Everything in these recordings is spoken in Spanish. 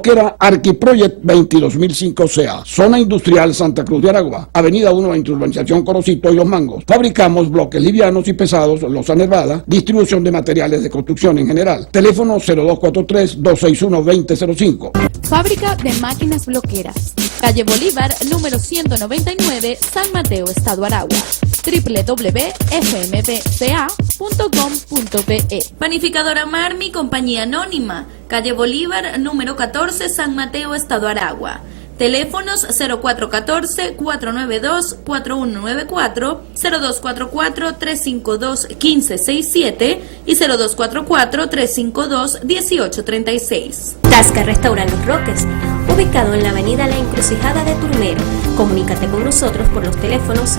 Bloquera Arquiproject 22005 CA, Zona Industrial Santa Cruz de Aragua, Avenida 1 entre Urbanización Corocito y Los Mangos. Fabricamos bloques livianos y pesados, losa nervada, distribución de materiales de construcción en general. Teléfono 0243-261-2005. Fábrica de máquinas bloqueras. Calle Bolívar, número 199, San Mateo, Estado Aragua. www.fmbca.com.be. Panificadora Marmi, compañía anónima. Calle Bolívar, número 14, San Mateo, Estado Aragua. Teléfonos 0414-492-4194, 0244-352-1567 y 0244-352-1836. Tasca Restaurant Los Roques, ubicado en la avenida La Encrucijada de Turmero. Comunícate con nosotros por los teléfonos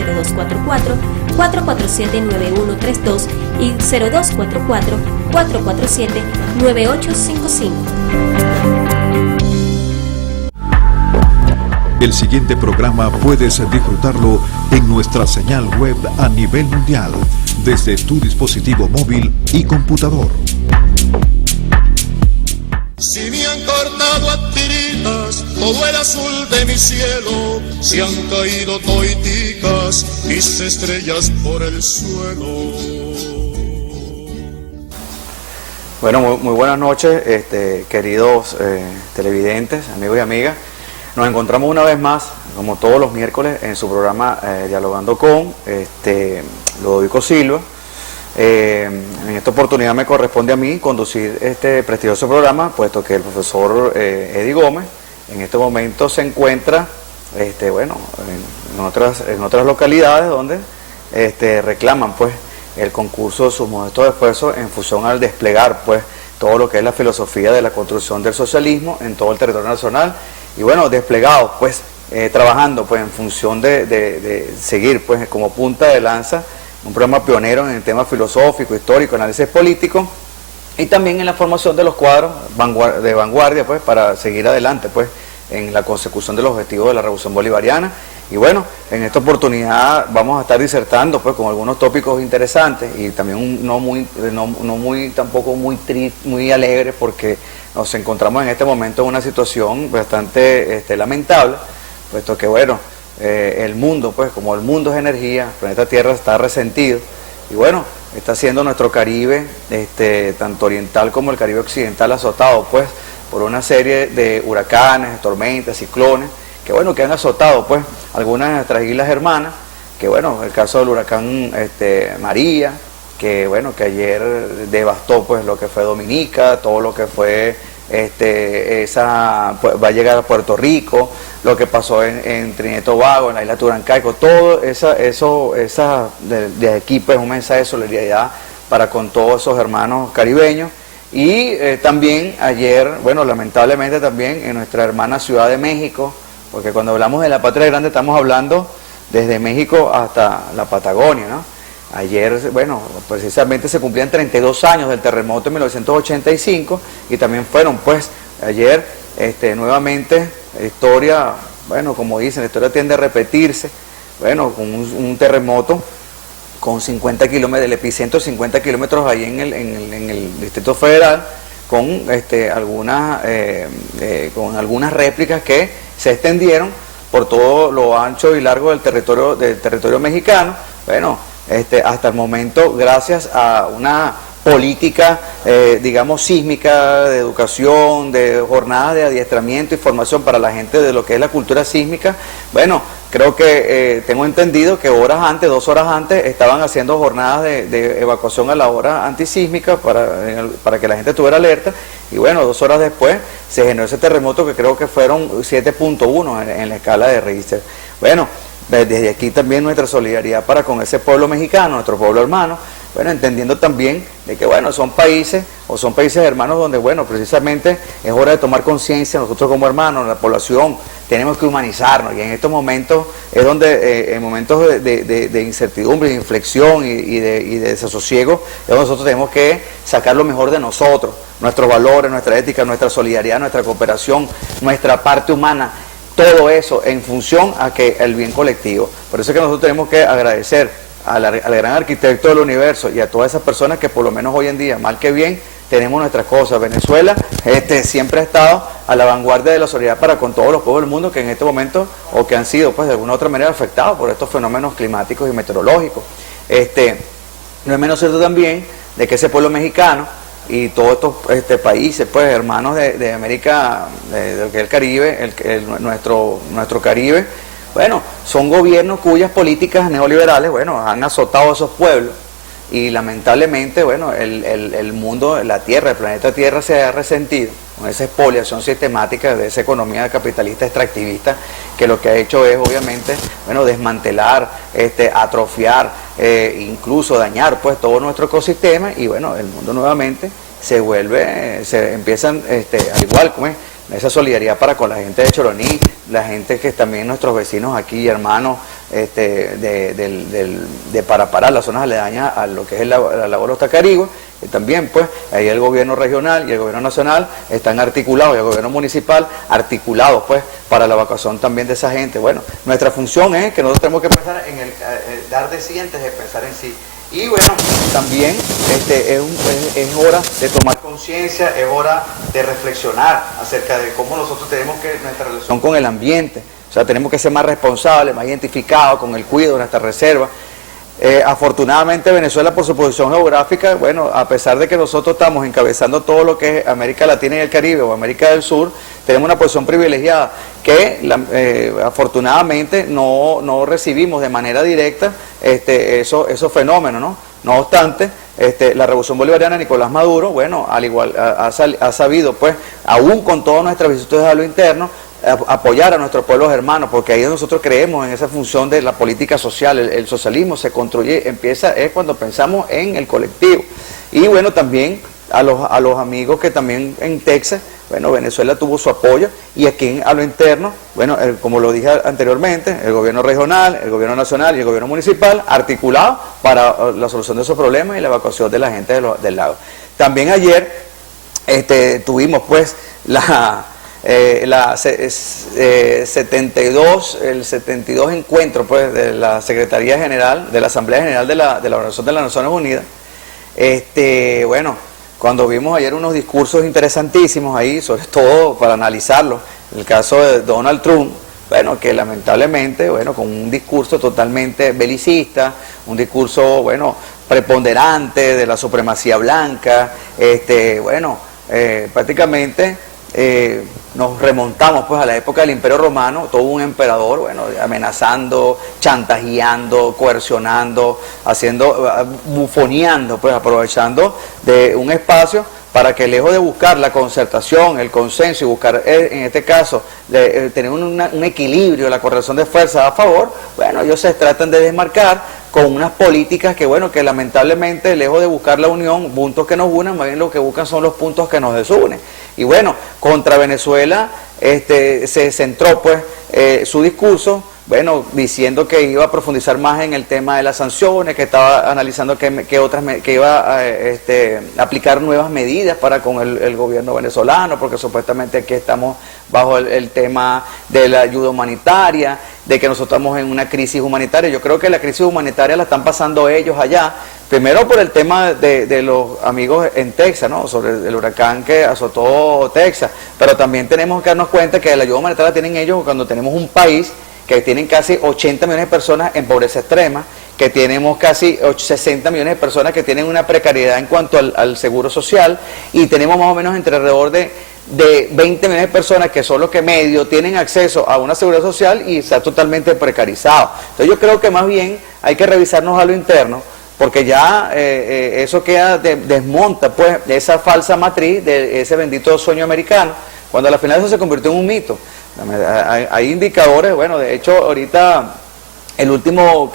0244-447-9132 y 0244-447-9855. El siguiente programa puedes disfrutarlo en nuestra señal web a nivel mundial desde tu dispositivo móvil y computador. Si me han cortado a tiritas todo el azul de mi cielo, si han caído toiticas mis estrellas por el suelo. Bueno, muy buenas noches, queridos televidentes, amigos y amigas. Nos encontramos una vez más, como todos los miércoles, en su programa Dialogando con Ludovico Silva. En esta oportunidad me corresponde a mí conducir este prestigioso programa, puesto que el profesor Eddie Gómez en este momento se encuentra en otras localidades donde reclaman pues el concurso de sus modestos esfuerzos en función al desplegar pues todo lo que es la filosofía de la construcción del socialismo en todo el territorio nacional. Y bueno, desplegados, pues, trabajando pues en función de seguir pues como punta de lanza un programa pionero en el tema filosófico, histórico, análisis político y también en la formación de los cuadros de vanguardia pues para seguir adelante pues en la consecución de los objetivos de la Revolución Bolivariana. Y bueno, en esta oportunidad vamos a estar disertando pues con algunos tópicos interesantes y también tampoco muy alegres, porque nos encontramos en este momento en una situación bastante lamentable, puesto que bueno, el mundo, pues como el mundo es energía, el planeta Tierra está resentido y bueno, está siendo nuestro Caribe, tanto oriental como el Caribe occidental, azotado pues por una serie de huracanes, tormentas, ciclones, que bueno, que han azotado pues algunas de nuestras islas hermanas, que bueno, el caso del huracán María, que bueno, que ayer devastó pues lo que fue Dominica, todo lo que fue va a llegar a Puerto Rico, lo que pasó en Trinidad y Tobago, en la isla Turancaico, todo eso de aquí pues un mensaje de solidaridad para con todos esos hermanos caribeños. Y también ayer, bueno, lamentablemente también en nuestra hermana Ciudad de México, porque cuando hablamos de la patria grande estamos hablando desde México hasta la Patagonia, ¿no? Ayer, bueno, precisamente se cumplían 32 años del terremoto en 1985 y también fueron, pues, ayer nuevamente historia, bueno, como dicen, la historia tiende a repetirse, bueno, con un terremoto con 50 kilómetros, del epicentro 50 kilómetros ahí en el Distrito Federal, con algunas réplicas que se extendieron por todo lo ancho y largo del territorio mexicano. Bueno, hasta el momento, gracias a una política, digamos, sísmica, de educación, de jornadas de adiestramiento y formación para la gente de lo que es la cultura sísmica, bueno, creo que tengo entendido que 2 horas antes, estaban haciendo jornadas de evacuación a la hora antisísmica para que la gente estuviera alerta, y bueno, 2 horas después se generó ese terremoto que creo que fueron 7.1 en la escala de Richter. Bueno, desde aquí también nuestra solidaridad para con ese pueblo mexicano, nuestro pueblo hermano, bueno, entendiendo también de que, bueno, son países hermanos donde, bueno, precisamente es hora de tomar conciencia. Nosotros como hermanos, la población, tenemos que humanizarnos, y en estos momentos es donde, en momentos de incertidumbre, de inflexión y de desasosiego, es donde nosotros tenemos que sacar lo mejor de nosotros, nuestros valores, nuestra ética, nuestra solidaridad, nuestra cooperación, nuestra parte humana, todo eso en función a que el bien colectivo. Por eso es que nosotros tenemos que agradecer al gran arquitecto del universo y a todas esas personas que por lo menos hoy en día, mal que bien, tenemos nuestras cosas. Venezuela siempre ha estado a la vanguardia de la solidaridad para con todos los pueblos del mundo que en este momento, o que han sido pues de alguna u otra manera afectados por estos fenómenos climáticos y meteorológicos. No es menos cierto también de que ese pueblo mexicano y todos estos países, pues hermanos de América, de lo que es el Caribe, nuestro Caribe, bueno, son gobiernos cuyas políticas neoliberales, bueno, han azotado a esos pueblos. Y lamentablemente, bueno, el mundo, la Tierra, el planeta Tierra se ha resentido con esa expoliación sistemática de esa economía capitalista extractivista, que lo que ha hecho es, obviamente, bueno, desmantelar, atrofiar, incluso dañar, pues, todo nuestro ecosistema, y bueno, el mundo nuevamente se empiezan, al igual como es, esa solidaridad para con la gente de Choroní, la gente que es también nuestros vecinos aquí, hermanos, de Parapará, las zonas aledañas a lo que es el lago de los Tacarigües, que también pues ahí el gobierno regional y el gobierno nacional están articulados, y el gobierno municipal articulados pues para la evacuación también de esa gente. Bueno, nuestra función es que nosotros tenemos que pensar en dar de sí antes de pensar en sí. Y bueno, también es hora de tomar conciencia, es hora de reflexionar acerca de cómo nosotros tenemos que, nuestra relación con el ambiente, o sea, tenemos que ser más responsables, más identificados con el cuidado de nuestra reserva. Afortunadamente Venezuela, por su posición geográfica, bueno, a pesar de que nosotros estamos encabezando todo lo que es América Latina y el Caribe o América del Sur, tenemos una posición privilegiada que afortunadamente no recibimos de manera directa esos fenómenos, ¿no? No obstante, la Revolución Bolivariana, Nicolás Maduro, bueno, al igual ha sabido, pues, aún con todas nuestras vicisitudes a lo interno, apoyar a nuestros pueblos hermanos, porque ahí nosotros creemos en esa función de la política social. El socialismo se construye, es cuando pensamos en el colectivo. Y bueno, también a los amigos que también en Texas, bueno, Venezuela tuvo su apoyo, y aquí a lo interno, bueno, como lo dije anteriormente, el gobierno regional, el gobierno nacional y el gobierno municipal articulados para la solución de esos problemas y la evacuación de la gente del lago. También ayer tuvimos pues el 72 encuentro pues de la Secretaría General, de la Asamblea General de la Organización de las Naciones Unidas. Bueno, cuando vimos ayer unos discursos interesantísimos ahí, sobre todo para analizarlo, el caso de Donald Trump, bueno, que lamentablemente, bueno, con un discurso totalmente belicista, un discurso, bueno, preponderante de la supremacía blanca, prácticamente nos remontamos pues a la época del Imperio Romano, todo un emperador, bueno, amenazando, chantajeando, coercionando, bufoneando, pues aprovechando de un espacio para que, lejos de buscar la concertación, el consenso y buscar, en este caso, tener un equilibrio, la correlación de fuerzas a favor, bueno, ellos se tratan de desmarcar con unas políticas que, bueno, que lamentablemente, lejos de buscar la unión, puntos que nos unan, más bien lo que buscan son los puntos que nos desunen. Y bueno, contra Venezuela se centró pues su discurso, bueno, diciendo que iba a profundizar más en el tema de las sanciones, que estaba analizando que iba a aplicar nuevas medidas para con el gobierno venezolano, porque supuestamente aquí estamos bajo el tema de la ayuda humanitaria, de que nosotros estamos en una crisis humanitaria. Yo creo que la crisis humanitaria la están pasando ellos allá, primero por el tema de los amigos en Texas, ¿no? Sobre el huracán que azotó Texas, pero también tenemos que darnos cuenta que la ayuda humanitaria la tienen ellos cuando tenemos un país que tienen casi 80 millones de personas en pobreza extrema, que tenemos casi 60 millones de personas que tienen una precariedad en cuanto al seguro social, y tenemos más o menos entre alrededor de 20 millones de personas que son los que medio tienen acceso a una seguridad social y está totalmente precarizado. Entonces yo creo que más bien hay que revisarnos a lo interno, porque ya eso desmonta pues esa falsa matriz de ese bendito sueño americano, cuando al final eso se convirtió en un mito. Hay indicadores, bueno, de hecho ahorita el último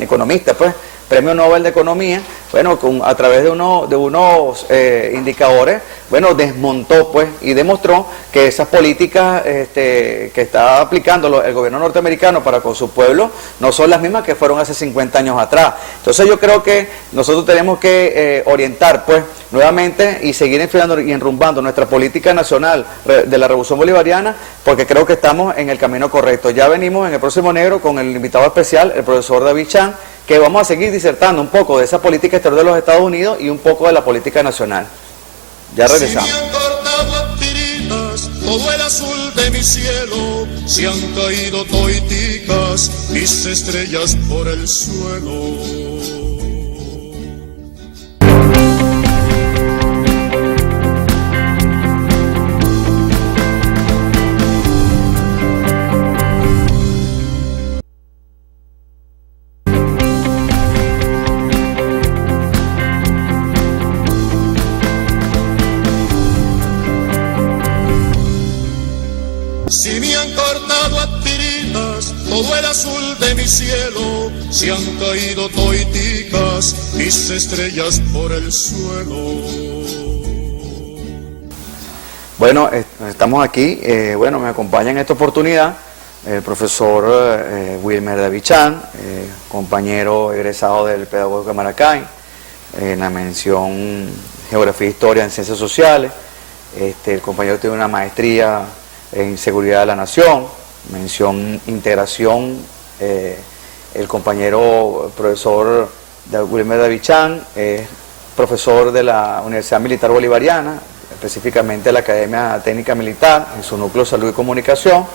economista, pues, Premio Nobel de Economía, bueno, a través de unos indicadores, bueno, desmontó pues y demostró que esas políticas que está aplicando el gobierno norteamericano para con su pueblo no son las mismas que fueron hace 50 años atrás. Entonces yo creo que nosotros tenemos que orientar pues nuevamente y seguir enfilando y enrumbando nuestra política nacional de la Revolución Bolivariana, porque creo que estamos en el camino correcto. Ya venimos en el próximo negro con el invitado especial, el profesor David Chan, que vamos a seguir disertando un poco de esa política exterior de los Estados Unidos y un poco de la política nacional. Ya regresamos. Si me han cortado a tiritas todo el azul de mi cielo, se han caído toiticas mis estrellas por el suelo. Si me han cortado a tiritas todo el azul de mi cielo, se han caído toiticas mis estrellas por el suelo. Bueno, estamos aquí, bueno, me acompaña en esta oportunidad el profesor Wilmer Davichán, compañero egresado del Pedagógico de Maracay, en la mención Geografía e Historia en Ciencias Sociales. El compañero tiene una maestría en Seguridad de la Nación, mención Integración. El compañero profesor Wilmer Davichán es profesor de la Universidad Militar Bolivariana, específicamente de la Academia Técnica Militar, en su núcleo Salud y Comunicación,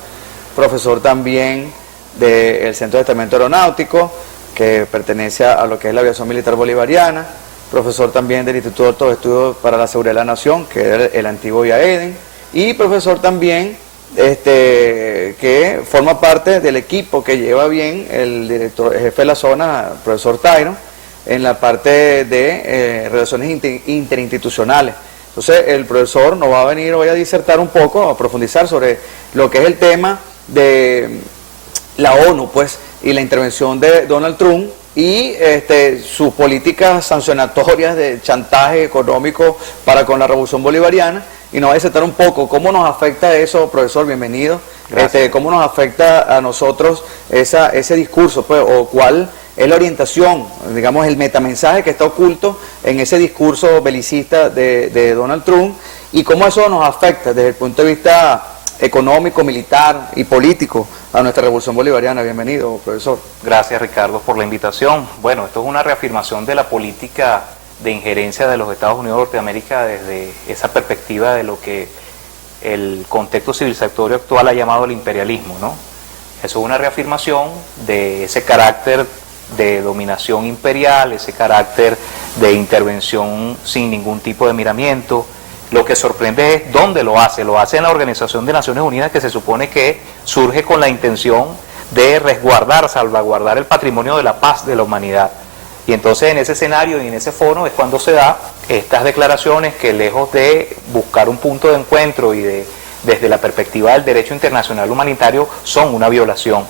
profesor también del Centro de Adiestramiento Aeronáutico, que pertenece a lo que es la Aviación Militar Bolivariana, profesor también del Instituto de Altos Estudios para la Seguridad de la Nación, que era el antiguo IAEDEN, y profesor también que forma parte del equipo que lleva bien el director, el jefe de la zona, profesor Tairo, en la parte de relaciones interinstitucionales. Entonces el profesor nos va a venir hoy a disertar un poco, a profundizar sobre lo que es el tema de la ONU, pues, y la intervención de Donald Trump y sus políticas sancionatorias de chantaje económico para con la Revolución Bolivariana, y nos va a disertar un poco cómo nos afecta eso, profesor, bienvenido, cómo nos afecta a nosotros ese discurso, pues, o cuál es la orientación, digamos, el metamensaje que está oculto en ese discurso belicista de Donald Trump, y cómo eso nos afecta desde el punto de vista económico, militar y político a nuestra Revolución Bolivariana. Bienvenido, profesor. Gracias, Ricardo, por la invitación. Bueno, esto es una reafirmación de la política de injerencia de los Estados Unidos de Norteamérica desde esa perspectiva de lo que el contexto civilizatorio actual ha llamado el imperialismo, ¿no? Eso es una reafirmación de ese carácter de dominación imperial, ese carácter de intervención sin ningún tipo de miramiento. Lo que sorprende es dónde lo hace en la Organización de Naciones Unidas, que se supone que surge con la intención de resguardar, salvaguardar el patrimonio de la paz de la humanidad. Y entonces en ese escenario y en ese foro es cuando se da estas declaraciones que, lejos de buscar un punto de encuentro y desde la perspectiva del derecho internacional humanitario, son una violación.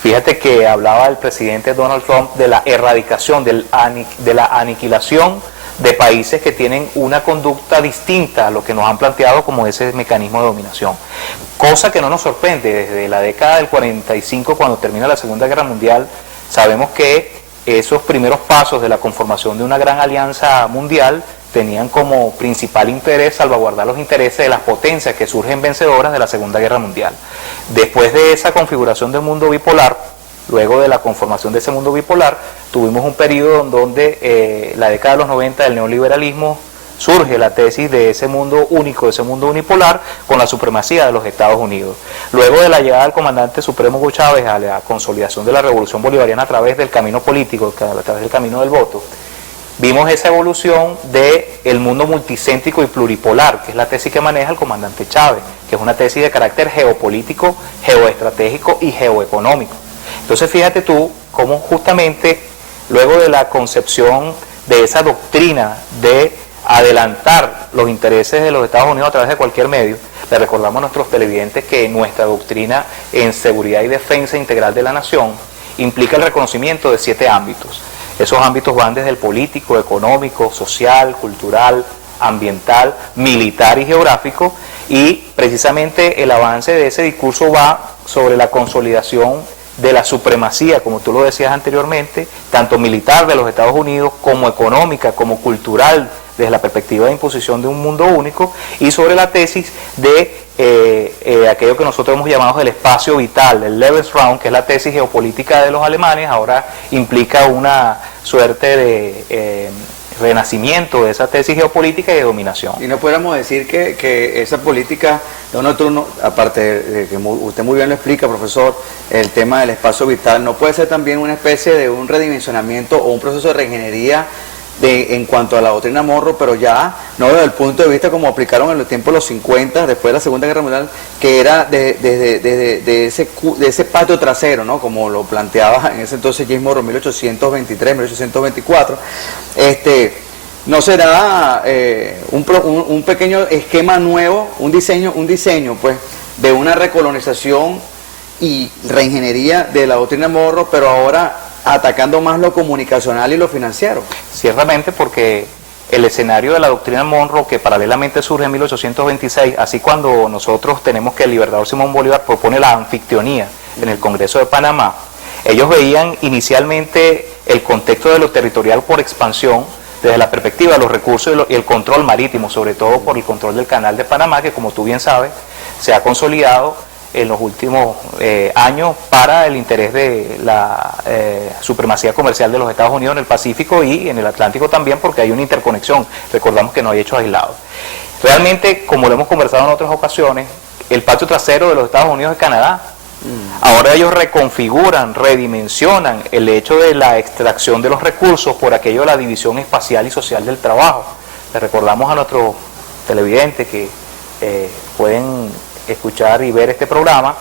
Fíjate que hablaba el presidente Donald Trump de la erradicación, de la aniquilación de países que tienen una conducta distinta a lo que nos han planteado como ese mecanismo de dominación. Cosa que no nos sorprende, desde la década del 45, cuando termina la Segunda Guerra Mundial, sabemos que esos primeros pasos de la conformación de una gran alianza mundial tenían como principal interés salvaguardar los intereses de las potencias que surgen vencedoras de la Segunda Guerra Mundial. Después de esa configuración del mundo bipolar, luego de la conformación de ese mundo bipolar, tuvimos un periodo en donde la década de los 90 del neoliberalismo surge la tesis de ese mundo único, de ese mundo unipolar, con la supremacía de los Estados Unidos. Luego de la llegada del comandante supremo Hugo Chávez a la consolidación de la Revolución Bolivariana a través del camino político, a través del camino del voto, vimos esa evolución del mundo multicéntrico y pluripolar, que es la tesis que maneja el comandante Chávez, que es una tesis de carácter geopolítico, geoestratégico y geoeconómico. Entonces fíjate tú cómo justamente luego de la concepción de esa doctrina de adelantar los intereses de los Estados Unidos a través de cualquier medio, le recordamos a nuestros televidentes que nuestra doctrina en seguridad y defensa integral de la nación implica el reconocimiento de 7 ámbitos. Esos ámbitos van desde el político, económico, social, cultural, ambiental, militar y geográfico, y precisamente el avance de ese discurso va sobre la consolidación de la supremacía, como tú lo decías anteriormente, tanto militar de los Estados Unidos, como económica, como cultural desde la perspectiva de imposición de un mundo único, y sobre la tesis de aquello que nosotros hemos llamado el espacio vital, el Lebensraum, que es la tesis geopolítica de los alemanes. Ahora implica una suerte de renacimiento de esa tesis geopolítica y de dominación. Y no podríamos decir que esa política de uno turno, aparte de que usted muy bien lo explica, profesor, el tema del espacio vital, no puede ser también una especie de un redimensionamiento o un proceso de reingeniería en cuanto a la doctrina Monroe, pero ya no desde el punto de vista como aplicaron en los tiempos de los 50, después de la Segunda Guerra Mundial, que era de ese patio trasero, ¿no? Como lo planteaba en ese entonces James Monroe, 1823, 1824, no será un pequeño esquema nuevo, un diseño pues de una recolonización y reingeniería de la doctrina Monroe, pero ahora atacando más lo comunicacional y lo financiero. Ciertamente, porque el escenario de la doctrina Monroe, que paralelamente surge en 1826, así cuando nosotros tenemos que el libertador Simón Bolívar propone la anfictionía en el Congreso de Panamá, ellos veían inicialmente el contexto de lo territorial por expansión desde la perspectiva de los recursos y el control marítimo, sobre todo por el control del Canal de Panamá, que como tú bien sabes, se ha consolidado en los últimos años para el interés de la supremacía comercial de los Estados Unidos en el Pacífico y en el Atlántico también, porque hay una interconexión. Recordamos que no hay hechos aislados. Realmente, como lo hemos conversado en otras ocasiones, el patio trasero de los Estados Unidos es Canadá. Ahora ellos reconfiguran, redimensionan el hecho de la extracción de los recursos por aquello de la división espacial y social del trabajo. Les recordamos a nuestros televidentes que pueden escuchar y ver este programa,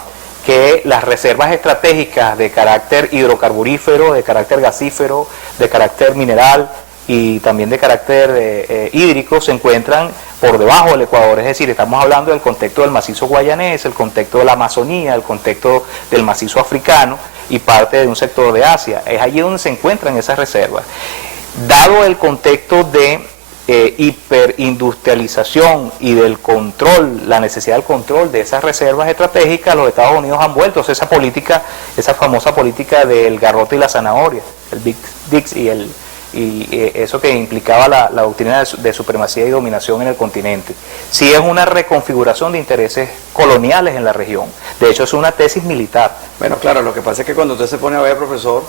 que las reservas estratégicas de carácter hidrocarburífero, de carácter gasífero, de carácter mineral y también de carácter hídrico se encuentran por debajo del Ecuador. Es decir, estamos hablando del contexto del macizo guayanés, el contexto de la Amazonía, el contexto del macizo africano y parte de un sector de Asia. Es allí donde se encuentran esas reservas. Dado el contexto de hiperindustrialización y del control, la necesidad del control de esas reservas estratégicas, los Estados Unidos han vuelto a esa política, esa famosa política del garrote y la zanahoria, el Big Dix y eso que implicaba la doctrina de supremacía y dominación en el continente. Sí es una reconfiguración de intereses coloniales en la región. De hecho, es una tesis militar. Bueno, claro, lo que pasa es que cuando usted se pone a ver, profesor,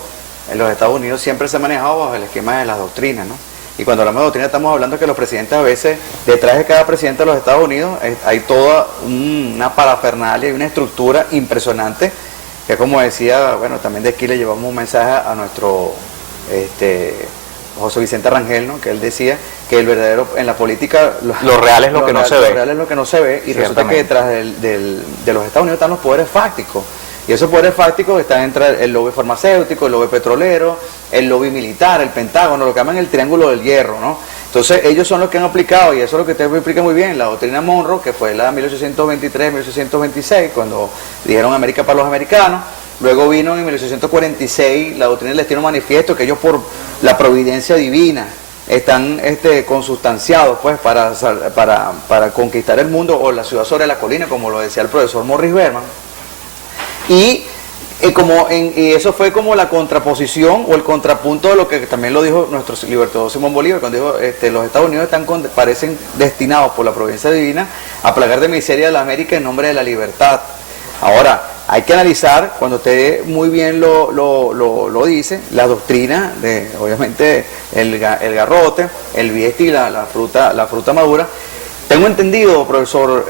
en los Estados Unidos siempre se ha manejado bajo el esquema de las doctrinas, ¿no? Y cuando hablamos de doctrina estamos hablando que los presidentes a veces, detrás de cada presidente de los Estados Unidos hay toda una parafernalia y una estructura impresionante, que como decía, bueno, también de aquí le llevamos un mensaje a nuestro José Vicente Rangel, ¿no? Que él decía que el verdadero, en la política, lo real es lo que no se ve. Lo real es lo que no se ve, y resulta que detrás de los Estados Unidos están los poderes fácticos. Y esos poderes fácticos están entre el lobby farmacéutico, el lobby petrolero, el lobby militar, el Pentágono, lo que llaman el triángulo del hierro, ¿no? Entonces ellos son los que han aplicado, y eso es lo que usted explica muy bien, la doctrina Monroe, que fue la de 1823-1826, cuando dijeron América para los americanos. Luego vino en 1846 la doctrina del destino manifiesto, que ellos por la providencia divina están consustanciados pues para conquistar el mundo o la ciudad sobre la colina, como lo decía el profesor Morris Berman. Y eso fue como la contraposición o el contrapunto de lo que también lo dijo nuestro libertador Simón Bolívar, cuando dijo los Estados Unidos parecen destinados por la providencia divina a plagar de miseria a la América en nombre de la libertad. Ahora, hay que analizar, cuando usted muy bien lo dice, la doctrina de, obviamente, el garrote, el biesti y la fruta madura. Tengo entendido, profesor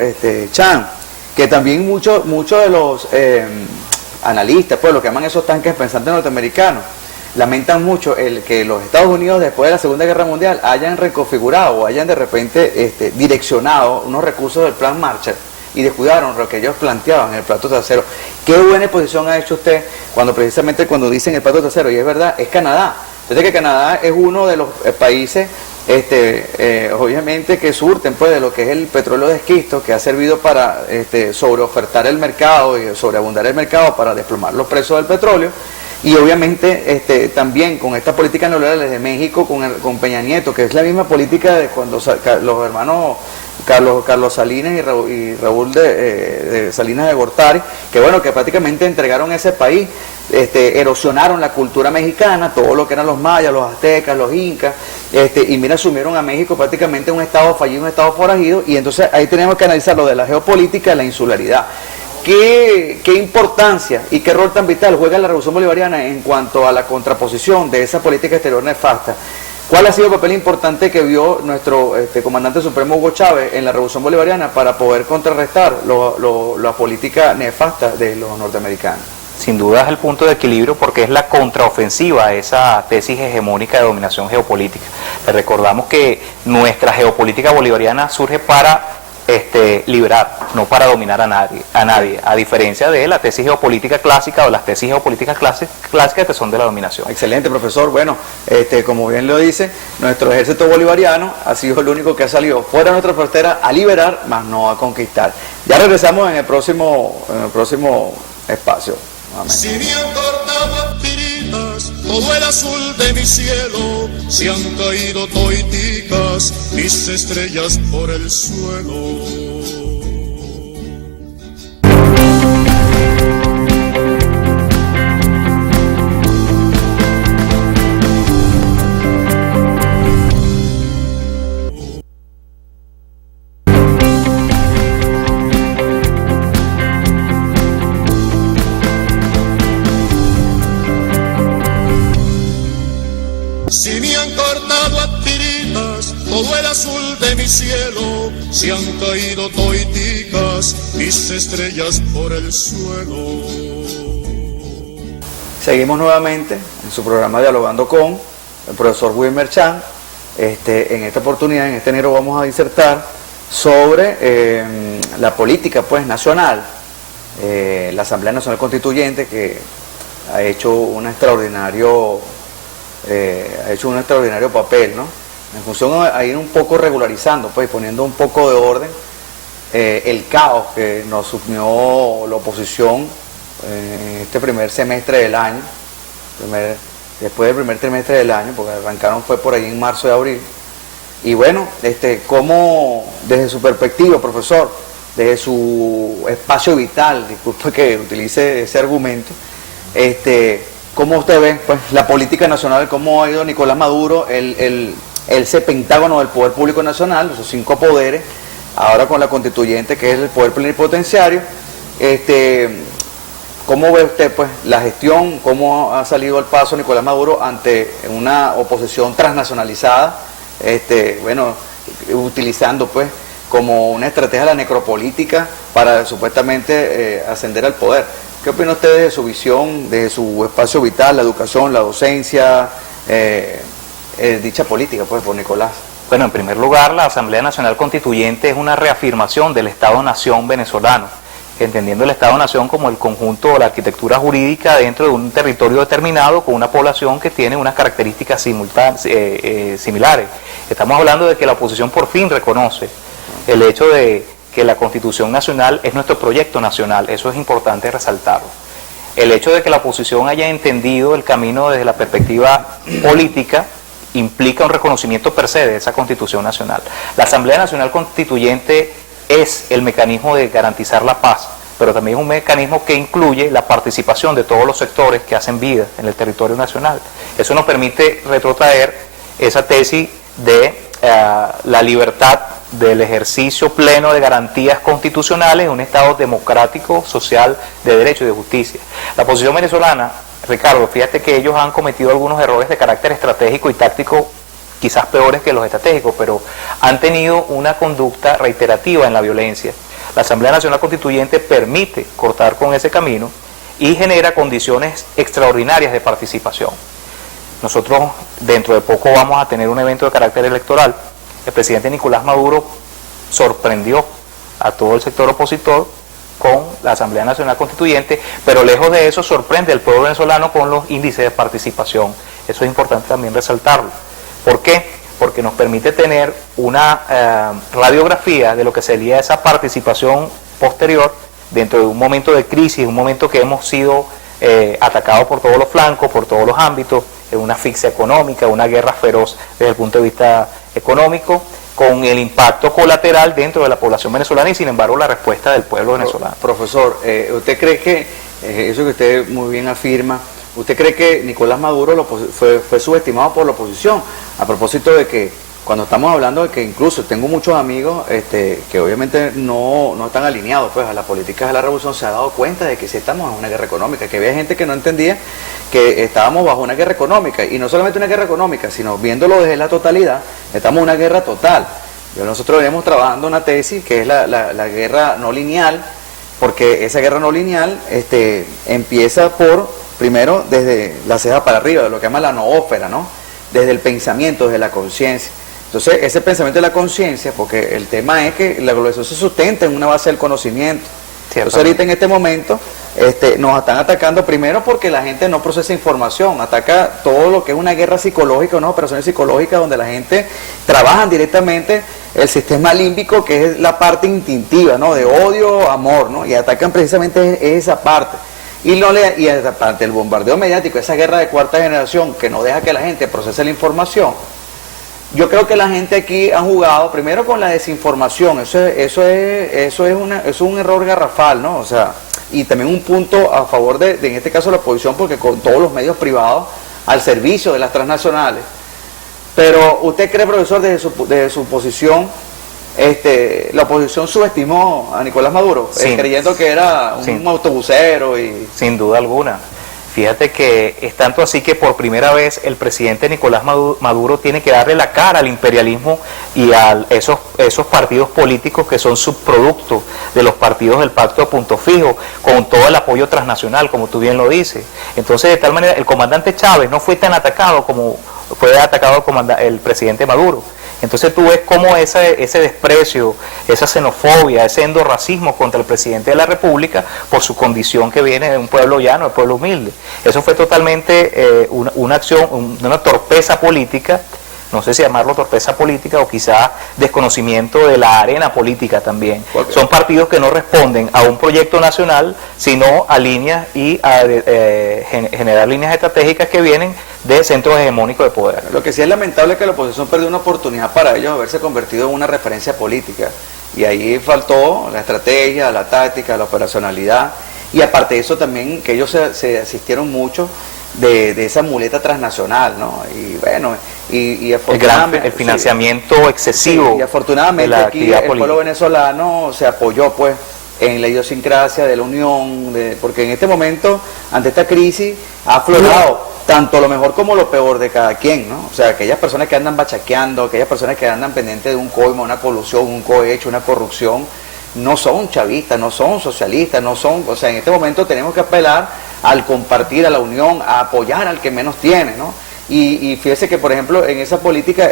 Chan, que también muchos de los analistas, pues lo que llaman esos tanques pensantes norteamericanos, lamentan mucho el que los Estados Unidos después de la Segunda Guerra Mundial hayan reconfigurado o hayan de repente direccionado unos recursos del Plan Marshall y descuidaron lo que ellos planteaban en el plato trasero. ¿Qué buena exposición ha hecho usted cuando dicen el plato trasero? Y es verdad, es Canadá. Entonces que Canadá es uno de los países obviamente que surten pues de lo que es el petróleo de esquisto, que ha servido para sobreofertar el mercado y sobreabundar el mercado para desplomar los precios del petróleo. Y obviamente también con esta política neoliberal de México con Peña Nieto, que es la misma política de cuando los hermanos Carlos Salinas y Raúl de Salinas de Gortari, que bueno, que prácticamente entregaron ese país, erosionaron la cultura mexicana, todo lo que eran los mayas, los aztecas, los incas, y mira, asumieron a México prácticamente un estado fallido, un estado forajido, y entonces ahí tenemos que analizar lo de la geopolítica y la insularidad. ¿Qué importancia y qué rol tan vital juega la Revolución Bolivariana en cuanto a la contraposición de esa política exterior nefasta? ¿Cuál ha sido el papel importante que vio nuestro comandante supremo Hugo Chávez en la Revolución Bolivariana para poder contrarrestar la política nefasta de los norteamericanos? Sin duda es el punto de equilibrio porque es la contraofensiva a esa tesis hegemónica de dominación geopolítica. Les recordamos que nuestra geopolítica bolivariana surge para liberar, no para dominar a nadie, a diferencia de la tesis geopolítica clásica o las tesis geopolíticas clásicas que son de la dominación. Excelente, profesor. Bueno, como bien lo dice, nuestro ejército bolivariano ha sido el único que ha salido fuera de nuestra frontera a liberar, más no a conquistar. Ya regresamos en el próximo espacio. Amén. Si me han cortado a tiritas todo el azul de mi cielo, se han caído toiticas mis estrellas por el suelo. Si me han cortado a tiritas todo el azul de mi cielo, se han caído toiticas mis estrellas por el suelo. Seguimos nuevamente en su programa Dialogando con el profesor Wilmer Chan. En esta oportunidad, en este enero, vamos a disertar sobre la política nacional, la Asamblea Nacional Constituyente, que ha hecho un extraordinario papel, ¿no? En función a ir un poco regularizando, poniendo un poco de orden el caos que nos sumió la oposición en este primer semestre del año, después del primer trimestre del año, porque arrancaron fue por ahí en marzo y abril. Y bueno, cómo desde su perspectiva, profesor, desde su espacio vital, disculpe que utilice ese argumento, ¿cómo usted ve la política nacional, cómo ha ido Nicolás Maduro, ese pentágono del poder público nacional, esos 5 poderes, ahora con la constituyente que es el poder plenipotenciario? ¿Cómo ve usted la gestión, cómo ha salido al paso Nicolás Maduro ante una oposición transnacionalizada, utilizando como una estrategia la necropolítica para supuestamente ascender al poder? ¿Qué opina usted de su visión, de su espacio vital, la educación, la docencia, dicha política, por Nicolás? Bueno, en primer lugar, la Asamblea Nacional Constituyente es una reafirmación del Estado-Nación venezolano, entendiendo el Estado-Nación como el conjunto de la arquitectura jurídica dentro de un territorio determinado con una población que tiene unas características similares. Estamos hablando de que la oposición por fin reconoce el hecho de que la Constitución Nacional es nuestro proyecto nacional, eso es importante resaltarlo. El hecho de que la oposición haya entendido el camino desde la perspectiva política implica un reconocimiento per se de esa Constitución Nacional. La Asamblea Nacional Constituyente es el mecanismo de garantizar la paz, pero también es un mecanismo que incluye la participación de todos los sectores que hacen vida en el territorio nacional. Eso nos permite retrotraer esa tesis de la libertad del ejercicio pleno de garantías constitucionales en un Estado democrático, social, de derecho y de justicia. La oposición venezolana, Ricardo, fíjate que ellos han cometido algunos errores de carácter estratégico y táctico, quizás peores que los estratégicos, pero han tenido una conducta reiterativa en la violencia. La Asamblea Nacional Constituyente permite cortar con ese camino y genera condiciones extraordinarias de participación. Nosotros dentro de poco vamos a tener un evento de carácter electoral. El presidente Nicolás Maduro sorprendió a todo el sector opositor con la Asamblea Nacional Constituyente, pero lejos de eso sorprende al pueblo venezolano con los índices de participación. Eso es importante también resaltarlo. ¿Por qué? Porque nos permite tener una radiografía de lo que sería esa participación posterior dentro de un momento de crisis, un momento que hemos sido atacados por todos los flancos, por todos los ámbitos, en una asfixia económica, una guerra feroz desde el punto de vista económico, con el impacto colateral dentro de la población venezolana y sin embargo la respuesta del pueblo venezolano. Profesor, ¿usted cree que, eso que usted muy bien afirma, usted cree que Nicolás Maduro fue subestimado por la oposición? A propósito de que cuando estamos hablando de que incluso tengo muchos amigos que obviamente no están alineados pues a las políticas de la revolución, se ha dado cuenta de que sí estamos en una guerra económica, que había gente que no entendía que estábamos bajo una guerra económica, y no solamente una guerra económica, sino viéndolo desde la totalidad, estamos en una guerra total. Nosotros venimos trabajando una tesis que es la guerra no lineal, porque esa guerra no lineal empieza primero desde la ceja para arriba, de lo que llama la noósfera, ¿no? Desde el pensamiento, desde la conciencia. Entonces, ese pensamiento de la conciencia, porque el tema es que la globalización se sustenta en una base del conocimiento. Entonces, ahorita en este momento nos están atacando primero porque la gente no procesa información, ataca todo lo que es una guerra psicológica, unas operaciones psicológicas donde la gente trabaja directamente el sistema límbico, que es la parte instintiva, ¿no? De odio, amor, ¿no? Y atacan precisamente esa parte. Y ante el bombardeo mediático, esa guerra de cuarta generación que no deja que la gente procese la información, yo creo que la gente aquí ha jugado primero con la desinformación. Eso es un error garrafal, ¿no? O sea, y también un punto a favor de en este caso la oposición, porque con todos los medios privados al servicio de las transnacionales. Pero ¿usted cree, profesor, desde su posición, la oposición subestimó a Nicolás Maduro, creyendo que era un autobusero? Sin duda alguna. Fíjate que es tanto así que por primera vez el presidente Nicolás Maduro tiene que darle la cara al imperialismo y a esos partidos políticos que son subproductos de los partidos del Pacto de Punto Fijo, con todo el apoyo transnacional, como tú bien lo dices. Entonces, de tal manera, el comandante Chávez no fue tan atacado como fue atacado el presidente Maduro. Entonces tú ves cómo ese desprecio, esa xenofobia, ese endorracismo contra el presidente de la República por su condición que viene de un pueblo llano, de pueblo humilde. Eso fue totalmente una acción, una torpeza política, no sé si llamarlo torpeza política o quizá desconocimiento de la arena política también. Okay. Son partidos que no responden a un proyecto nacional, sino a líneas y a generar líneas estratégicas que vienen de centros hegemónicos de poder. Lo que sí es lamentable es que la oposición perdió una oportunidad para ellos haberse convertido en una referencia política, y ahí faltó la estrategia, la táctica, la operacionalidad, y aparte de eso también que ellos se asistieron mucho de esa muleta transnacional, ¿no? Y bueno, y afortunadamente el financiamiento excesivo, sí, y afortunadamente aquí el pueblo venezolano se apoyó pues en la idiosincrasia de la unión, porque en este momento, ante esta crisis, ha aflorado tanto lo mejor como lo peor de cada quien, ¿no? O sea, aquellas personas que andan bachaqueando, aquellas personas que andan pendientes de un coimo, una colusión, un cohecho, una corrupción, no son chavistas, no son socialistas, no son, o sea, en este momento tenemos que apelar al compartir, a la unión, a apoyar al que menos tiene, ¿no? Y fíjese que, por ejemplo, en esa política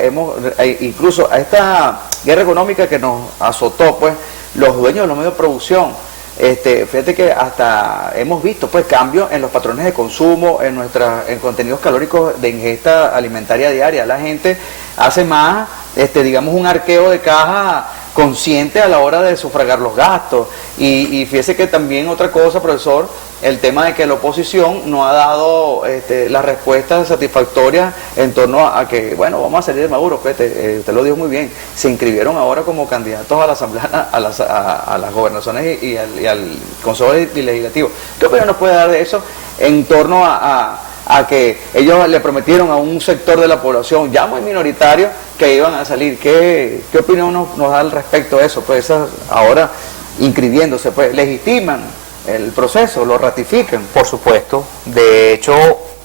incluso a esta guerra económica que nos azotó, pues, los dueños de los medios de producción, fíjate que hasta hemos visto pues cambios en los patrones de consumo, en contenidos calóricos de ingesta alimentaria diaria. La gente hace más, digamos, un arqueo de caja consciente a la hora de sufragar los gastos. Y fíjese que también otra cosa, profesor, el tema de que la oposición no ha dado las respuestas satisfactorias en torno a que, bueno, vamos a salir de Maduro. Usted lo dijo muy bien, se inscribieron ahora como candidatos a la Asamblea, a las gobernaciones y al Consejo Legislativo. ¿Qué opinión nos puede dar de eso en torno a que ellos le prometieron a un sector de la población ya muy minoritario que iban a salir? ¿Qué opinión nos da al respecto de eso? Pues ahora inscribiéndose, pues legitiman el proceso, lo ratifican. Por supuesto. De hecho,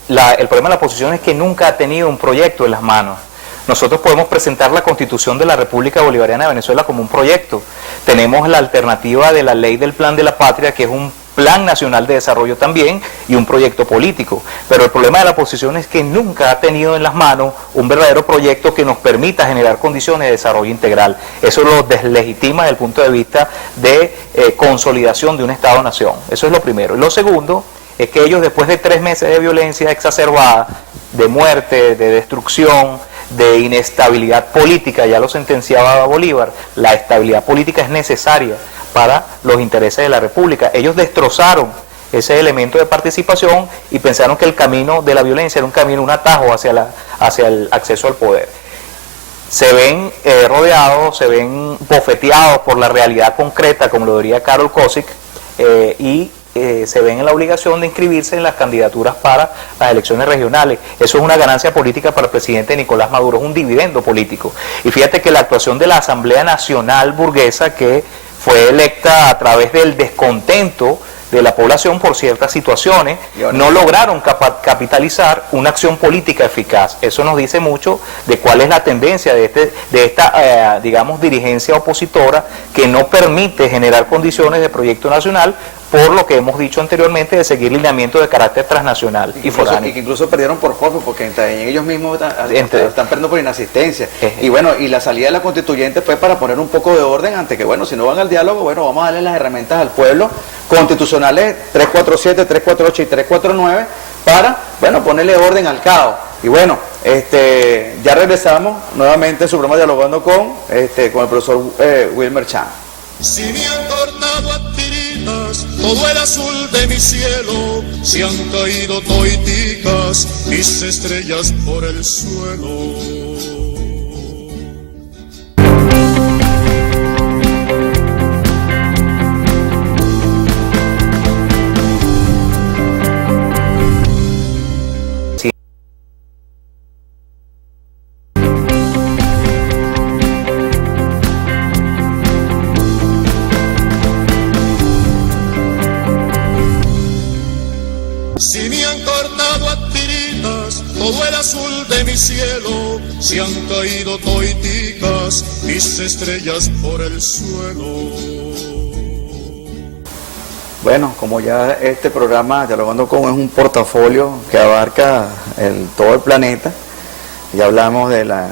el problema de la oposición es que nunca ha tenido un proyecto en las manos. Nosotros podemos presentar la Constitución de la República Bolivariana de Venezuela como un proyecto. Tenemos la alternativa de la Ley del Plan de la Patria, que es un plan nacional de desarrollo también, y un proyecto político. Pero el problema de la oposición es que nunca ha tenido en las manos un verdadero proyecto que nos permita generar condiciones de desarrollo integral. Eso lo deslegitima desde el punto de vista de consolidación de un Estado-nación. Eso es lo primero. Y lo segundo es que ellos, después de 3 meses de violencia exacerbada, de muerte, de destrucción, de inestabilidad política, ya lo sentenciaba Bolívar, la estabilidad política es necesaria para los intereses de la República. Ellos destrozaron ese elemento de participación y pensaron que el camino de la violencia era un camino, un atajo hacia el acceso al poder. se ven rodeados, se ven bofeteados por la realidad concreta, como lo diría Karol Kosick, y se ven en la obligación de inscribirse en las candidaturas para las elecciones regionales. Eso es una ganancia política para el presidente Nicolás Maduro, es un dividendo político. Y fíjate que la actuación de la Asamblea Nacional Burguesa, que fue electa a través del descontento de la población por ciertas situaciones, no lograron capitalizar una acción política eficaz. Eso nos dice mucho de cuál es la tendencia de esta digamos, dirigencia opositora, que no permite generar condiciones de proyecto nacional, por lo que hemos dicho anteriormente de seguir lineamientos de carácter transnacional y foráneo. Y que incluso perdieron por poco, porque ellos mismos están perdiendo por inasistencia. Y bueno, y la salida de la constituyente fue para poner un poco de orden ante que, bueno, si no van al diálogo, bueno, vamos a darle las herramientas al pueblo, constitucionales 347, 348 y 349, para, bueno, ponerle orden al caos. Y bueno, ya regresamos nuevamente en su programa Dialogando con el profesor Wilmer Chan. Si me han cortado a tiritas todo el azul de mi cielo, si han caído toiticas mis estrellas por el suelo. Si me han cortado a tiritas todo el azul de mi cielo, si han caído toiticas mis estrellas por el suelo. Bueno, como ya este programa Dialogando con es un portafolio que abarca todo el planeta, ya hablamos de la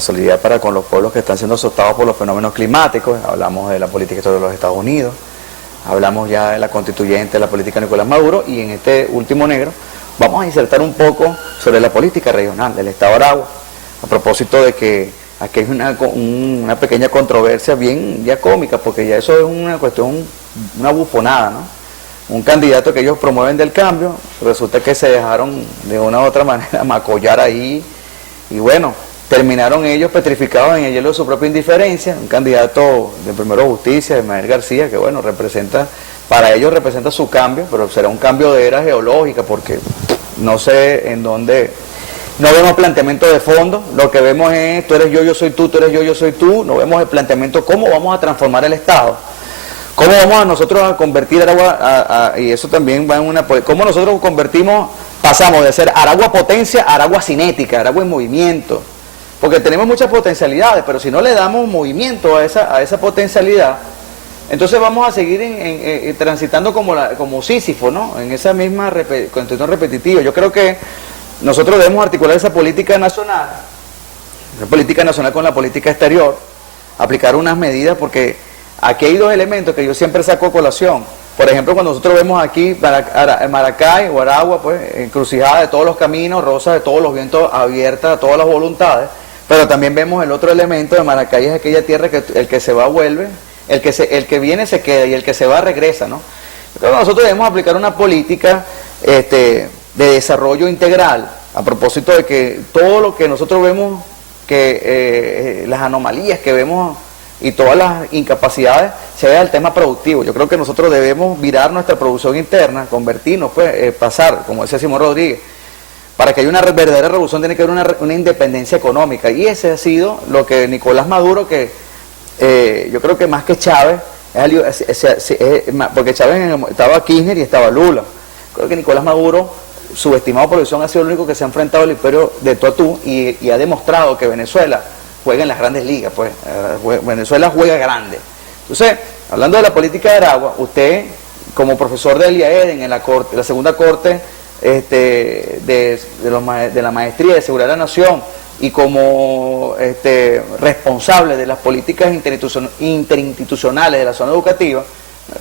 solidaridad para con los pueblos que están siendo azotados por los fenómenos climáticos, hablamos de la política exterior de los Estados Unidos, hablamos ya de la constituyente, de la política de Nicolás Maduro, y en este último negro vamos a insertar un poco sobre la política regional del Estado de Aragua, a propósito de que aquí hay una pequeña controversia bien ya cómica, porque ya eso es una cuestión, una bufonada, ¿no? Un candidato que ellos promueven del cambio, resulta que se dejaron de una u otra manera macollar ahí, y bueno, terminaron ellos petrificados en el hielo de su propia indiferencia. Un candidato de Primero Justicia, de Ismael García, que bueno, para ellos representa su cambio, pero será un cambio de era geológica, porque no sé en dónde, no vemos planteamiento de fondo, lo que vemos es tú eres yo soy tú, tú eres yo soy tú, no vemos el planteamiento cómo vamos a transformar el Estado, cómo vamos a nosotros a convertir Aragua, y eso también va en cómo nosotros pasamos de ser Aragua potencia a Aragua cinética, Aragua en movimiento. Porque tenemos muchas potencialidades, pero si no le damos movimiento a esa potencialidad, entonces vamos a seguir transitando como Sísifo, ¿no? En esa misma continuación repetitiva. Yo creo que nosotros debemos articular esa política nacional con la política exterior, aplicar unas medidas, porque aquí hay dos elementos que yo siempre saco a colación. Por ejemplo, cuando nosotros vemos aquí Maracay o Aragua, pues, encrucijada de todos los caminos, rosa de todos los vientos, abierta a todas las voluntades. Pero también vemos el otro elemento de Maracay, es aquella tierra que el que se va vuelve, el que viene se queda y el que se va regresa, ¿no? Yo creo que nosotros debemos aplicar una política de desarrollo integral, a propósito de que todo lo que nosotros vemos, que las anomalías que vemos y todas las incapacidades, se vea el tema productivo. Yo creo que nosotros debemos virar nuestra producción interna, convertirnos, pues, pasar, como decía Simón Rodríguez, para que haya una verdadera revolución tiene que haber una independencia económica, y ese ha sido lo que Nicolás Maduro, que yo creo que más que Chávez, porque Chávez estaba Kirchner y estaba Lula, creo que Nicolás Maduro, subestimado por la oposición, ha sido el único que se ha enfrentado al imperio de tú a tú y ha demostrado que Venezuela juega en las grandes ligas, pues Venezuela juega grande. Entonces, hablando de la política de Aragua, usted como profesor de IAEDEN en la segunda corte de la maestría de seguridad de la nación, y como responsable de las políticas interinstitucionales de la zona educativa,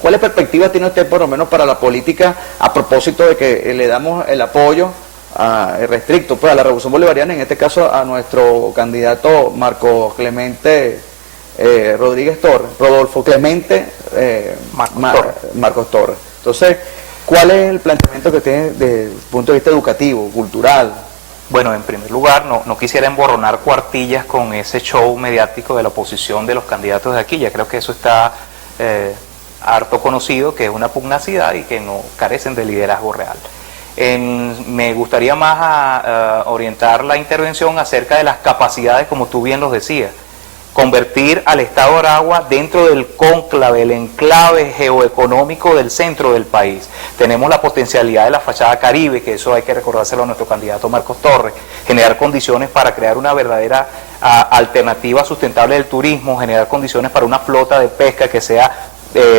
¿cuáles perspectivas tiene usted por lo menos para la política, a propósito de que le damos el apoyo restricto, pues, a la Revolución Bolivariana, en este caso a nuestro candidato Marcos Clemente Rodolfo Clemente Marcos Torres? Entonces, ¿cuál es el planteamiento que tiene desde el punto de vista educativo, cultural, Bueno, en primer lugar, no quisiera emborronar cuartillas con ese show mediático de la oposición de los candidatos de aquí. Ya creo que eso está harto conocido, que es una pugnacidad y que no carecen de liderazgo real. Me gustaría más orientar la intervención acerca de las capacidades, como tú bien los decías. Convertir al Estado de Aragua dentro del cónclave, el enclave geoeconómico del centro del país. Tenemos la potencialidad de la fachada Caribe, que eso hay que recordárselo a nuestro candidato Marcos Torres, generar condiciones para crear una verdadera alternativa sustentable del turismo, generar condiciones para una flota de pesca que sea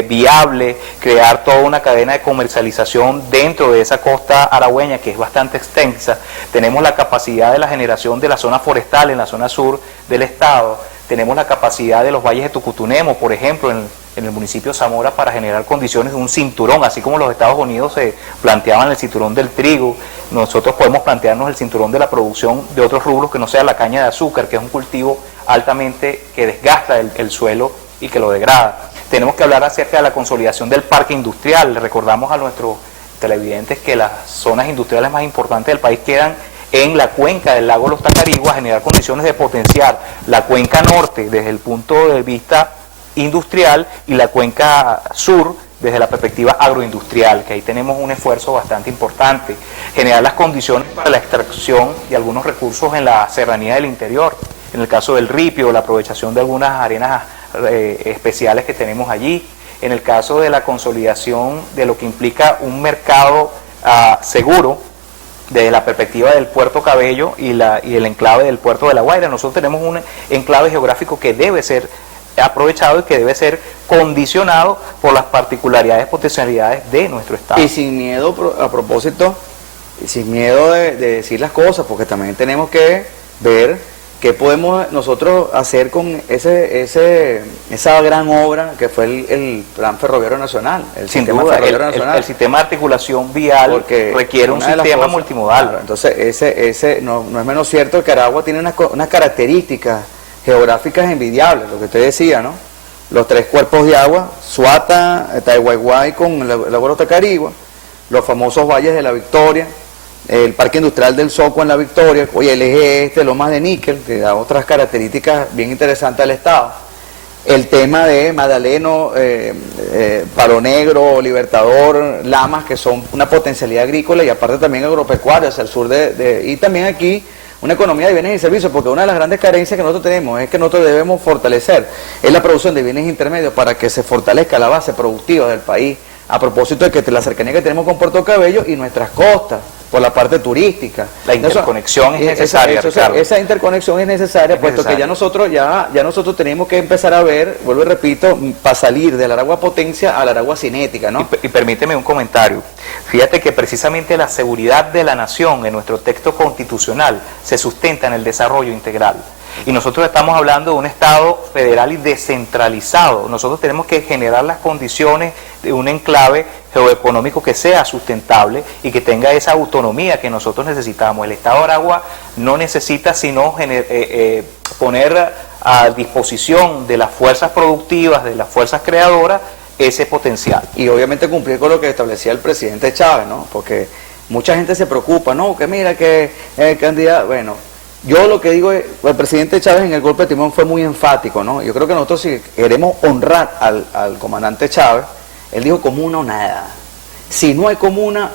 viable, crear toda una cadena de comercialización dentro de esa costa aragüeña que es bastante extensa. Tenemos la capacidad de la generación de la zona forestal en la zona sur del estado. Tenemos la capacidad de los valles de Tucutunemo, por ejemplo, en el municipio de Zamora, para generar condiciones de un cinturón, así como los Estados Unidos se planteaban el cinturón del trigo. Nosotros podemos plantearnos el cinturón de la producción de otros rubros que no sea la caña de azúcar, que es un cultivo altamente que desgasta el suelo y que lo degrada. Tenemos que hablar acerca de la consolidación del parque industrial. Le recordamos a nuestros televidentes que las zonas industriales más importantes del país quedan en la cuenca del lago Los Tacariguas, generar condiciones de potenciar la cuenca norte desde el punto de vista industrial y la cuenca sur desde la perspectiva agroindustrial, que ahí tenemos un esfuerzo bastante importante. Generar las condiciones para la extracción de algunos recursos en la serranía del interior, en el caso del ripio, la aprovechación de algunas arenas especiales que tenemos allí, en el caso de la consolidación de lo que implica un mercado seguro desde la perspectiva del Puerto Cabello y el enclave del Puerto de La Guaira. Nosotros tenemos un enclave geográfico que debe ser aprovechado y que debe ser condicionado por las particularidades y potencialidades de nuestro estado. Y sin miedo, a propósito, sin miedo de decir las cosas, porque también tenemos que ver qué podemos nosotros hacer con esa gran obra que fue el Plan Ferroviario Nacional, el sistema ferroviario nacional. El sistema de articulación vial, porque requiere un sistema multimodal. Claro, entonces, no es menos cierto que Aragua tiene unas características geográficas envidiables, lo que usted decía, ¿no? Los 3 cuerpos de agua, Suata, Taiguaiguay con el lago Los Tacariguas, los famosos valles de la Victoria, el parque industrial del Soco en la Victoria, oye, el eje Lomas de Níquel, que da otras características bien interesantes al estado. El tema de Magdaleno, Palo Negro, Libertador, Lamas, que son una potencialidad agrícola y aparte también agropecuaria hacia el sur y también aquí una economía de bienes y servicios, porque una de las grandes carencias que nosotros tenemos es que nosotros debemos fortalecer es la producción de bienes intermedios para que se fortalezca la base productiva del país, a propósito de que la cercanía que tenemos con Puerto Cabello y nuestras costas, por la parte turística. La interconexión es necesaria, esa interconexión es necesaria, puesto que ya nosotros tenemos que empezar a ver, vuelvo y repito, para salir del Aragua potencia a la Aragua cinética, ¿no? Y permíteme un comentario. Fíjate que precisamente la seguridad de la nación en nuestro texto constitucional se sustenta en el desarrollo integral. Y nosotros estamos hablando de un Estado federal y descentralizado. Nosotros tenemos que generar las condiciones de un enclave geoeconómico que sea sustentable y que tenga esa autonomía que nosotros necesitamos. El Estado de Aragua no necesita sino poner a disposición de las fuerzas productivas, de las fuerzas creadoras, ese potencial. Y obviamente cumplir con lo que establecía el presidente Chávez, ¿no? Porque mucha gente se preocupa, ¿no? Que mira que el candidato, bueno, yo lo que digo es, el presidente Chávez en el golpe de timón fue muy enfático, ¿no? Yo creo que nosotros si queremos honrar al comandante Chávez, él dijo comuna o nada. Si no hay comuna,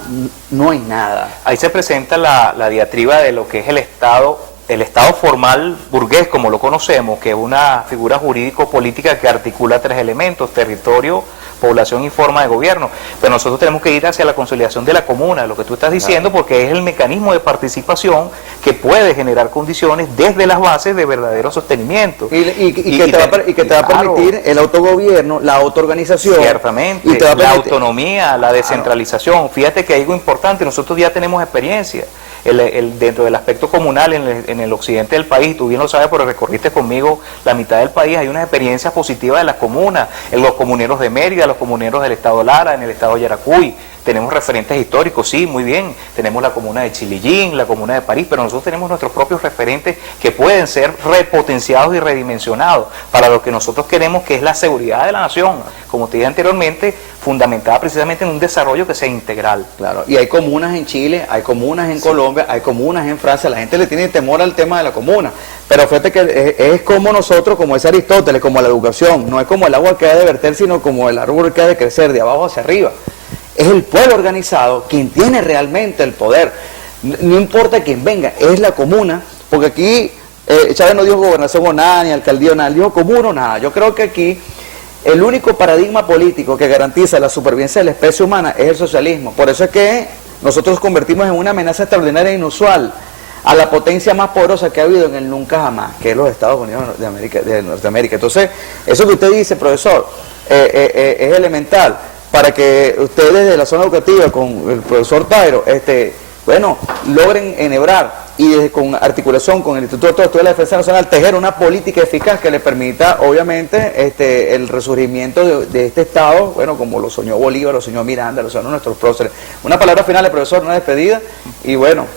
no hay nada. Ahí se presenta la diatriba de lo que es el Estado formal burgués, como lo conocemos, que es una figura jurídico-política que articula 3 elementos: territorio, población y forma de gobierno. Pero nosotros tenemos que ir hacia la consolidación de la comuna, lo que tú estás diciendo, porque es el mecanismo de participación que puede generar condiciones desde las bases de verdadero sostenimiento. Y que te va a permitir el autogobierno, la autoorganización. Ciertamente, y la autonomía, la descentralización. Fíjate que hay algo importante, nosotros ya tenemos experiencia. Dentro del aspecto comunal en el occidente del país, tú bien lo sabes porque recorriste conmigo la mitad del país, hay unas experiencias positivas de las comunas, en los comuneros de Mérida, los comuneros del estado Lara, en el estado Yaracuy. Tenemos referentes históricos, sí, muy bien, tenemos la comuna de Chilillín, la comuna de París, pero nosotros tenemos nuestros propios referentes que pueden ser repotenciados y redimensionados para lo que nosotros queremos, que es la seguridad de la nación. Como te dije anteriormente, fundamentada precisamente en un desarrollo que sea integral. Claro, y hay comunas en Chile, hay comunas en Colombia, hay comunas en Francia. La gente le tiene temor al tema de la comuna, pero fíjate que es como nosotros, como es Aristóteles, como la educación, no es como el agua que ha de verter, sino como el árbol que ha de crecer de abajo hacia arriba. Es el pueblo organizado quien tiene realmente el poder, no importa quién venga, es la comuna, porque aquí Chávez no dijo gobernación o nada, ni alcaldía o nada, dijo comuna o nada. Yo creo que aquí el único paradigma político que garantiza la supervivencia de la especie humana es el socialismo. Por eso es que nosotros nos convertimos en una amenaza extraordinaria e inusual a la potencia más poderosa que ha habido en el nunca jamás, que es los Estados Unidos de Norteamérica. Entonces, eso que usted dice, profesor, es elemental para que ustedes de la zona educativa, con el profesor Tairo, logren enhebrar y con articulación con el Instituto de Estudios de la Defensa Nacional tejer una política eficaz que le permita, obviamente, el resurgimiento de este Estado, bueno, como lo soñó Bolívar, lo soñó Miranda, lo soñó nuestros próceres. Una palabra final, profesor, una despedida, y bueno.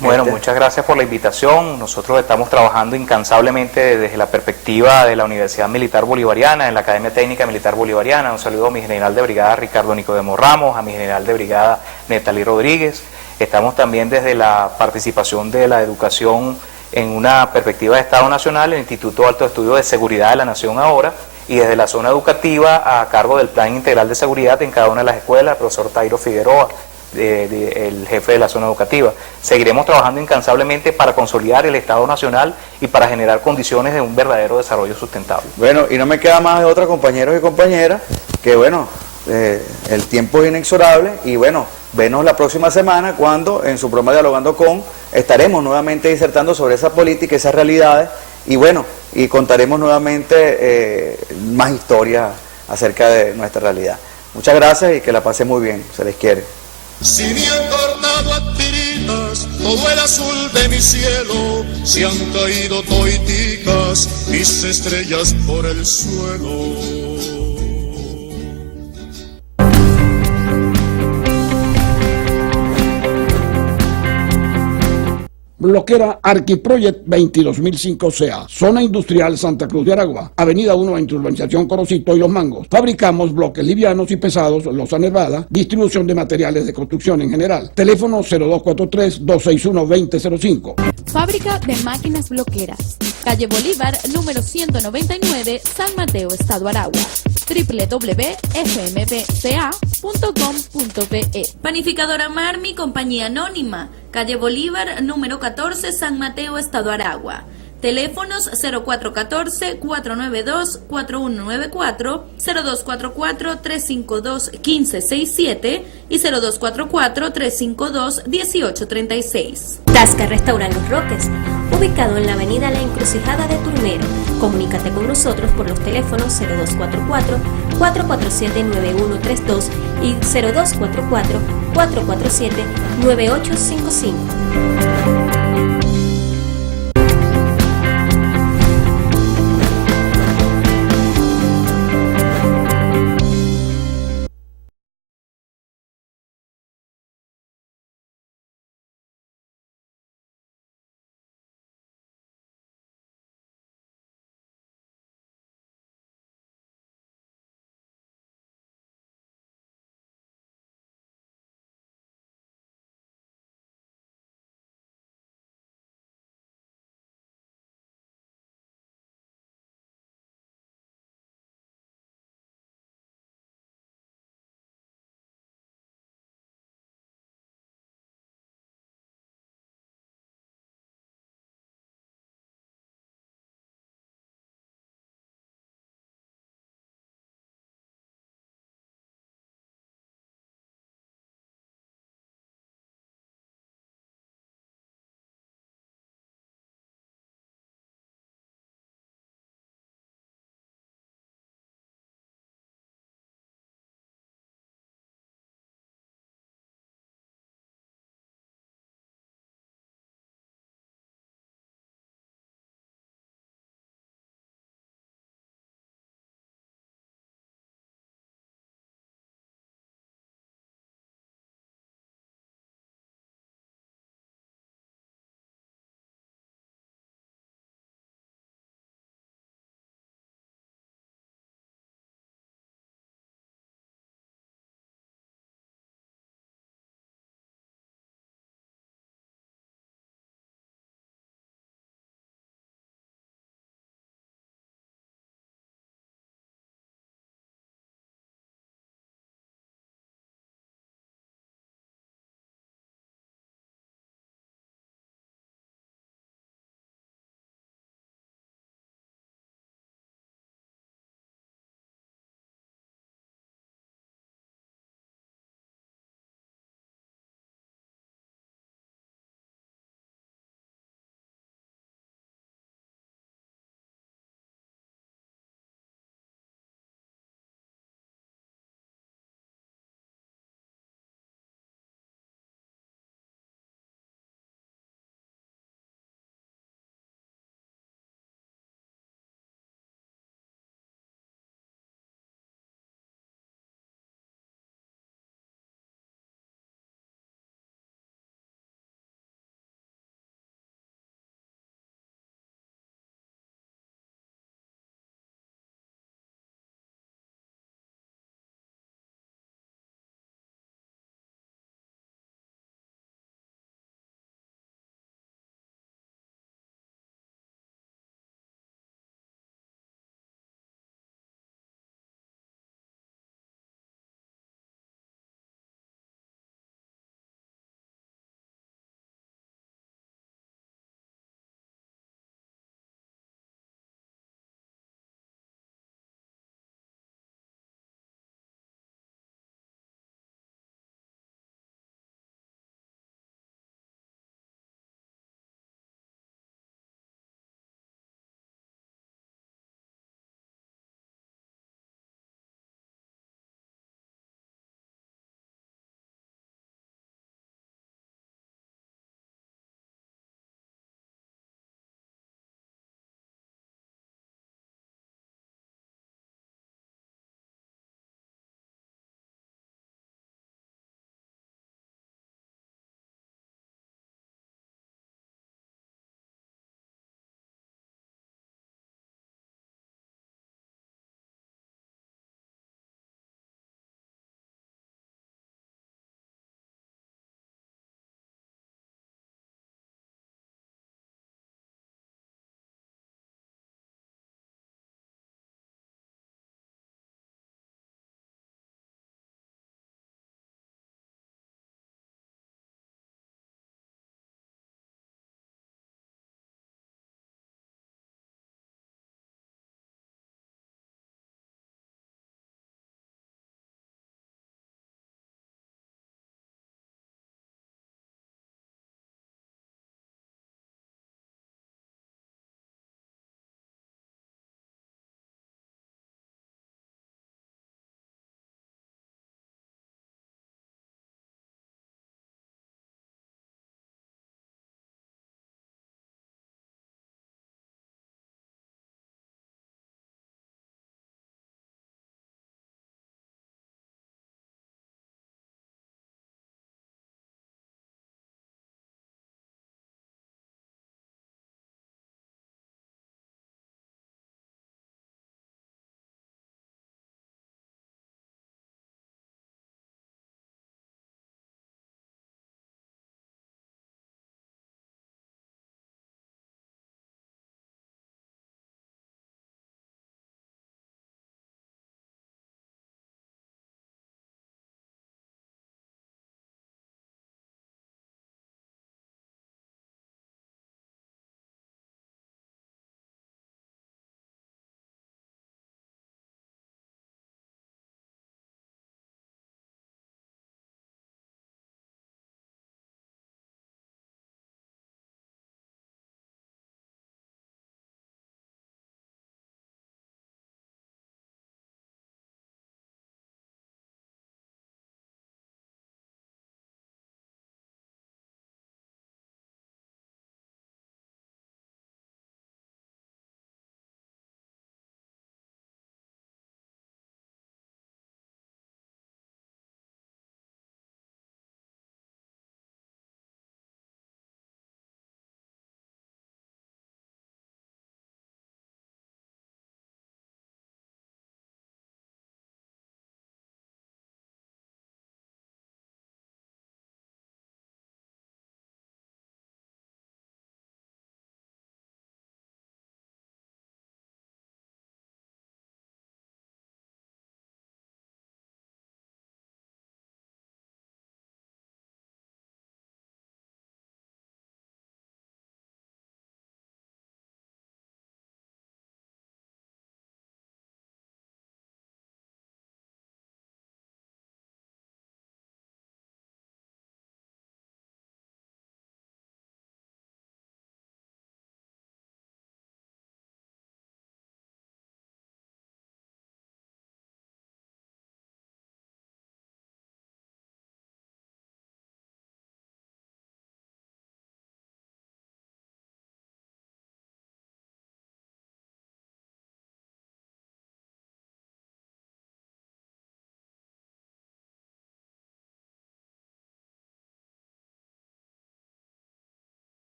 Bueno, muchas gracias por la invitación. Nosotros estamos trabajando incansablemente desde la perspectiva de la Universidad Militar Bolivariana, en la Academia Técnica Militar Bolivariana. Un saludo a mi general de brigada Ricardo Nicodemo Ramos, a mi general de brigada Netalí Rodríguez. Estamos también desde la participación de la educación en una perspectiva de Estado Nacional, el Instituto Alto de Estudios de Seguridad de la Nación ahora, y desde la zona educativa a cargo del Plan Integral de Seguridad en cada una de las escuelas, el profesor Tairo Figueroa, el jefe de la zona educativa. Seguiremos trabajando incansablemente para consolidar el Estado Nacional y para generar condiciones de un verdadero desarrollo sustentable. Bueno, y no me queda más de otra, compañeros y compañeras, que el tiempo es inexorable y venos la próxima semana cuando en su programa Dialogando Con estaremos nuevamente disertando sobre esa política, esas realidades y contaremos nuevamente más historias acerca de nuestra realidad. Muchas gracias y que la pasen muy bien, se les quiere. Si me han cortado a tiritas todo el azul de mi cielo, se han caído toiticas mis estrellas por el suelo. Bloquera Arquiproject 22005 CA, Zona Industrial Santa Cruz de Aragua, Avenida 1 entre Urbanización Corocito y Los Mangos. Fabricamos bloques livianos y pesados, losa nervada, distribución de materiales de construcción en general. Teléfono 0243-261-2005. Fábrica de máquinas bloqueras. Calle Bolívar, número 199, San Mateo, Estado Aragua. www.fmbca.com.be. Panificadora Marmi, compañía anónima. Calle Bolívar, número 14, San Mateo, Estado Aragua. Teléfonos 0414-492-4194, 0244-352-1567 y 0244-352-1836. Tasca Restaurant Los Roques, ubicado en la avenida La Encrucijada de Turmero. Comunícate con nosotros por los teléfonos 0244-447-9132 y 0244-447-9855.